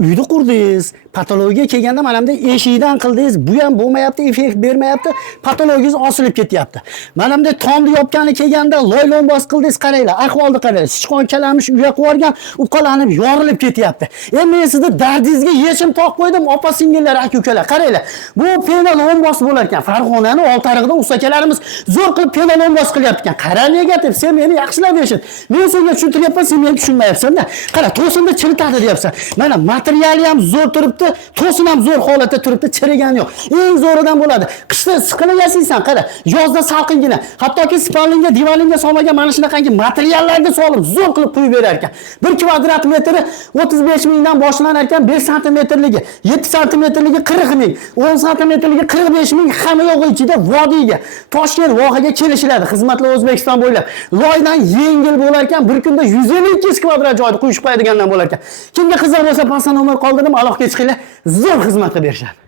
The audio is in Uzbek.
uyni qurdingiz, patologiyaga kelganda mana bunday eshikdan qildingiz, bu ham bo'lmayapti, effekt bermayapti, patologiyangiz osilib ketyapti. Mana bunday tomni yopgani kelganda loy-lombos qildingiz, qaranglar, ahvolni qaranglar. Sichqon kalamush uyga qo'ygan, uqalanib, yorilib ketyapti. Endi men sizni dardingizga yechim topib qo'ydim, opa-singillar, aka-ukalar. Qaranglar, bu penal lombos bo'lar ekan. Farg'onani Oltiariqda ustakalarimiz zo'r qilib penal lombos qilyapti ekan. Qara negativ, sen meni yaxshilab eshit. Men senga tushuntiryapman, sen meni tushunmayapsan-da. Qara, to'sinda chiritadi deyapsan. Mana materiali ham zo'r turibdi, to'sin ham zo'r holatda turibdi, chirigani yo'q. Eng zo'ridan bo'ladi. Qishda siqilib yasaysan, qara. Yozda salqingina, hattoki spalninga, divalinga solmagan mana shunaqangi materiallarni solib zo'r qilib qo'yib berar ekan. 1 kvadrat metri 35 mingdan boshlanar ekan, 5 santimetrligi, 7 santimetrligi 40 ming, 10 santimetrligi 45 ming, hamma yo'q ichida vodiyga, Toshkent vohaga kelishiladi. Xizmatlar O'zbekiston bo'ylab. Loydan yengil bo'lar ekan, bir kunda 150-200 kvadrat joyni qo'yishib qo'yadigandan bo'lar ekan. Kimga qiziq bo'lsa, pastdan nomer qoldirdim, aloqaga chiqinglar, zo'r xizmat qilib berishadi.